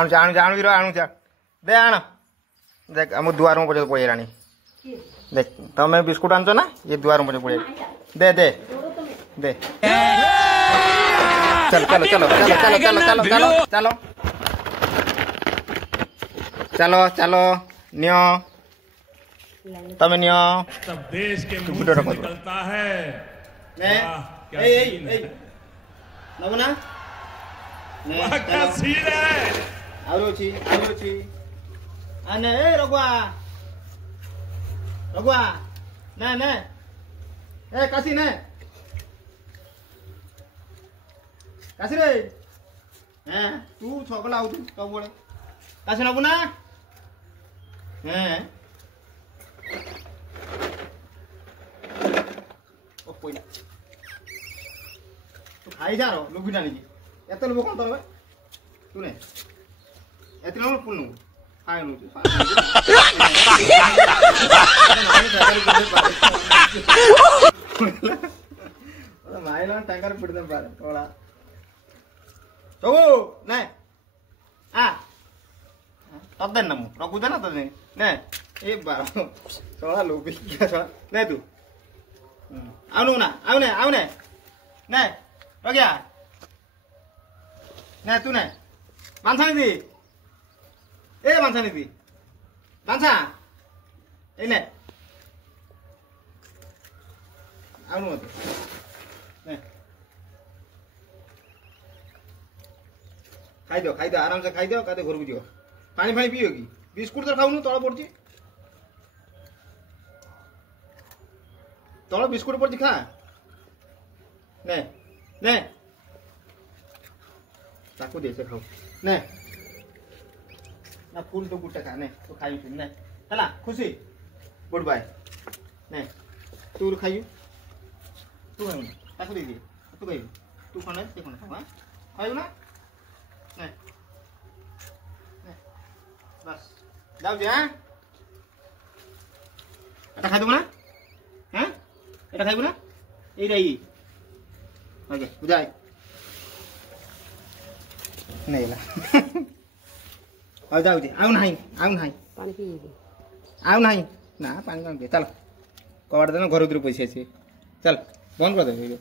आणु दे आण देख आम दुआर में पड़े पड़ेगा देख तमें बिस्कुट आनच ना ये दुआर में पड़े दे दे दे चलो चलो चलो चलो चलो चलो चलो चलो चलो चलो चलो नियो तमें नियो देश के मुंह से निकलता है नमुना आने ए रघुआ रघुआ ने ने ए काशी ने काशी रे हैं तू छकला आउ सब बळे काशी नबु ना हैं ओ कोइला तू खाई जा रो लोभी ना नहीं एत लोभ कोन तोर तू ने एत लोभ पुनु खाय नु माइला टैंकर पिडदम पारे तोला तो ने आ तब देन नमु रखु दे ना तने ने ए बार सोला लोभी क्या सोला ने तू आउनु ना आउने ने हो गया ने तू ने मानसा दी ए मानसा दी मानसा ए ने आउनु मत ने खाई दो आराम से खाई दो कहते घर को जियो पानी फानी पियो कि बिस्कुट तो खाऊनु तळ पड़ची तळ बिस्कुट पड़ची खा ने ने ताकू दे से खाओ ने ना फूल तो गुट्टा खा ने तो खाई फिर ने हला खुशी गुड बाय ने तू खाइयो तू खाइयो ताकू दे दे तू खाइयो तू खाना से खाना हां खाइयो ना ने ने बस जाओ जी हां এটা খাই দেব না হ্যাঁ এটা খাইব না এই রে ओके बुझाई नहीं ला जाऊ आउ नहीं पानी पी आउ नहीं ना पानी कौन चल कबाड़ देना घर भर पैसे चल बंद कर दे